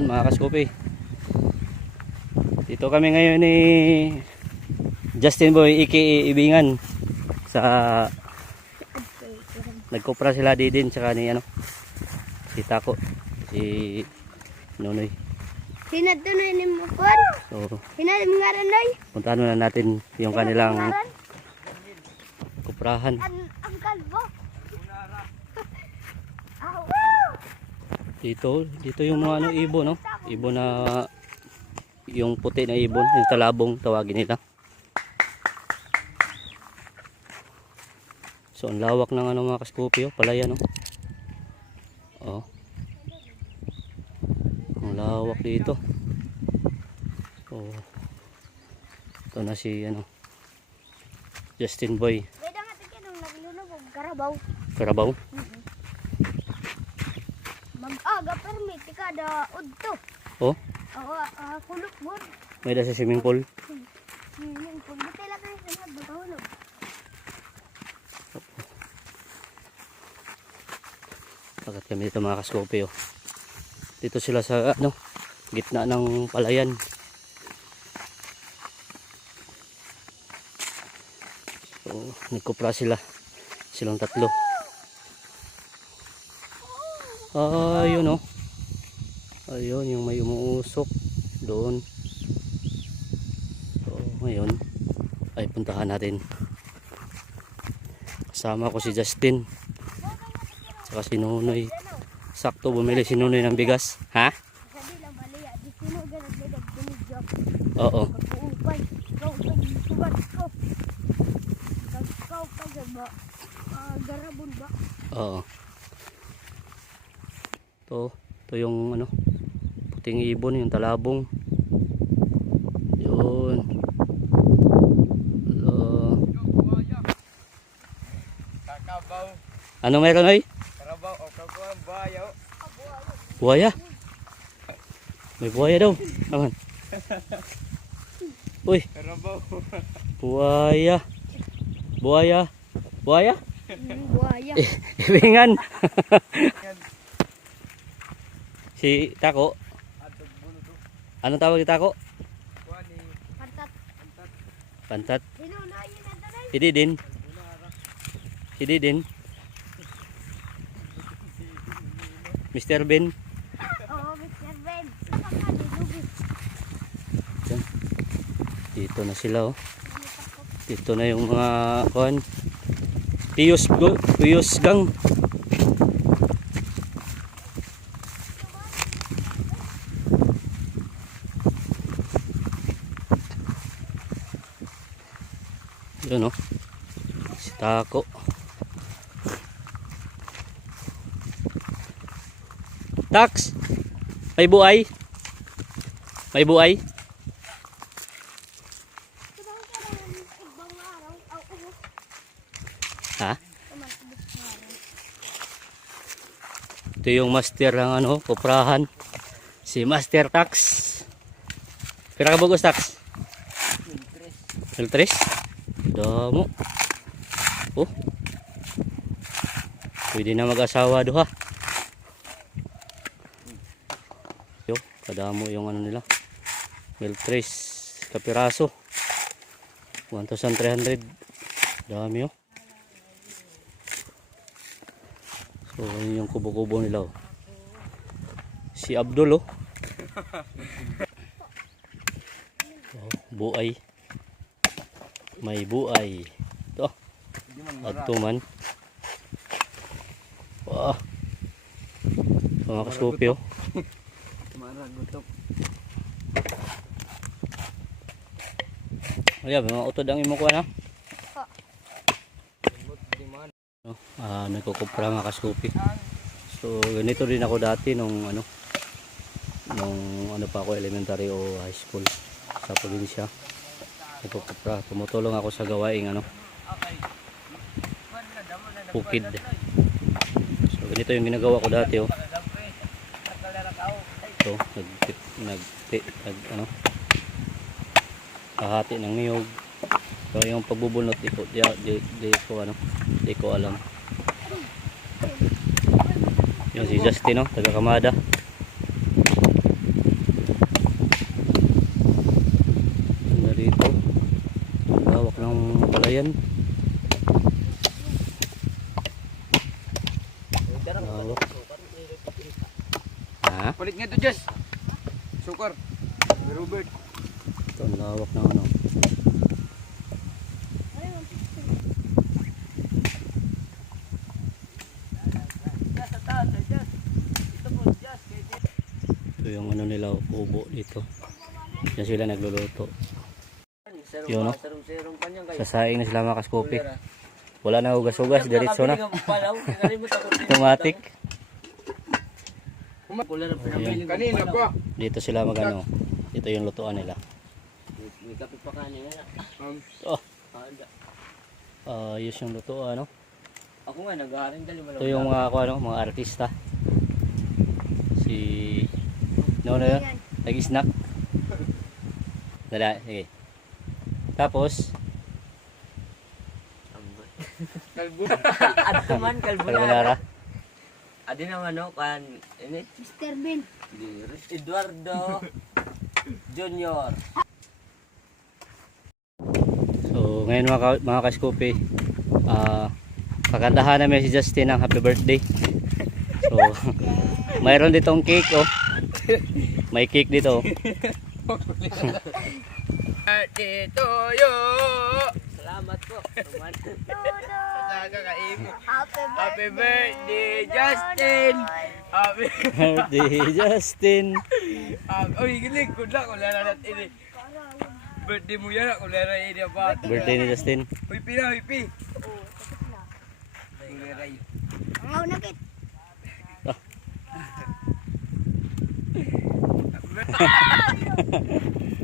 Yun mga kaskupi. Dito kami ngayon ni Justin Boy aka Ibingan sa nagkupra sila di din tsaka ni ano si Tako si Nonoy. Sinadto na ni mo kon. So Hinali mo ngaran puntahan muna natin yung kanilang kuprahan. Dito, dito yung mga ano ibon no. Ibon na yung puti na ibon, yung talabong tawagin nila. So ang lawak ng ano mga kaskupi oh, palaya no. Oh. Ang lawak dito. Oh. Ito na si ano Justin Boy Beda nga tigyan nung naglulog og karabaw. Karabaw. Mag-aga permit ka da udto. Oh, Oo, ah, kulok bud. may da sa swimming pool. Swimming pool. Buti lang kayo sa mga bahulog. Agad kami dito mga kaskope oh. Dito sila sa ano, gitna ng palayan. So, nagkupra sila. Silang tatlo. Ayun oh. Ayun yung may umuusok doon. So, ngayon ay puntahan natin. Kasama ko si Justin. Saka si Nunoy. Sakto bumili si Nunoy ng bigas. Ha? Oo. Pag-uupay. Ikaw pa subat ko. Kag ikaw pa sa ba. ah, garabon ba? Oo. Ito, ito yung ano, puting ibon, yung talabong. Yun. Hello. Kakabaw, Ano meron ay? Buhaya. May buhaya daw. Aman. Uy, Karabaw. buhaya. Buhaya. Buhaya? Hmm, buhaya. Ibingan. si Tako. Anong tawag ni Tako? Pantat. Pantat. Si Didin. Si Didin. Mr. Ben. Oo, Mr. Ben. Dito na sila oh. Dito na yung mga kuan. Piyos go, piyos gang. Yun oh. Si Tako. Tax. May buay. May oo. Ha? Ito yung master ng ano, kuprahan. Si Master Tax. Pira ka bugos tax? Filtres. Damo. Oh. Pwede na mag-asawa duha. Yo, kadamo yung ano nila. Filtres kapiraso. 1,300. Dami oh. So, yun yung kubo-kubo nila oh. Si Abdul oh. oh buay. May buay. Ito. Adto man. Wow. So, mga kaskupi oh. Ayan, mga utod ang imo kuha na. Di man. No, ah, nagkukupra mga kaskupi. So, ganito din ako dati nung ano, nung ano pa ako elementary o high school sa probinsya. Nagkukupra. Tumutulong ako sa gawaing ano, bukid. So, ganito yung ginagawa ko dati oh. Ito, nag, nag, nag, ano, kahati ng niyog. So, yung pagbubunot, di ko, di, di, di ko, ano, di ko alam. Yung si Justin, no? Taga Kamada. yan. Lawak. Ha? Palit nga to, Jess. Sukar. Robert. Ito ang lawak ng ano. Ito yung ano nila ubo dito. Yan sila nagluluto. Yun no? Sa saing na sila mga kaskopi. Wala na hugas-hugas, diretso na. Automatic. Kanina pa. Dito sila magano. Dito yung lutuan nila. Um, Oh, ayos yung lutuan, ano? ako nga, nag-aaring dali Ito yung mga ako, ano, mga artista. Si No, no, no. Nag-snack. Dala, sige. Tapos, Kalbo. Adto man carbonara. Adi nang ano kan ini Mr. Bean. Eduardo Junior. So, ngayon mga, ka, mga kaskopi, ah, kakantahan namin si Justin ng happy birthday. So, mayroon ditong cake, oh. May cake dito, oh. Dito yo. Salamat po. Happy Happy birthday, Justin. Happy Birthday, Justin. Oy, gilig, good luck. Wala na natin ini. Birthday mo yan, wala na ini apa. Birthday ni Justin. Uy, pina, uy, pi. Oh, sakit na. Wala na yun. Ang nakit.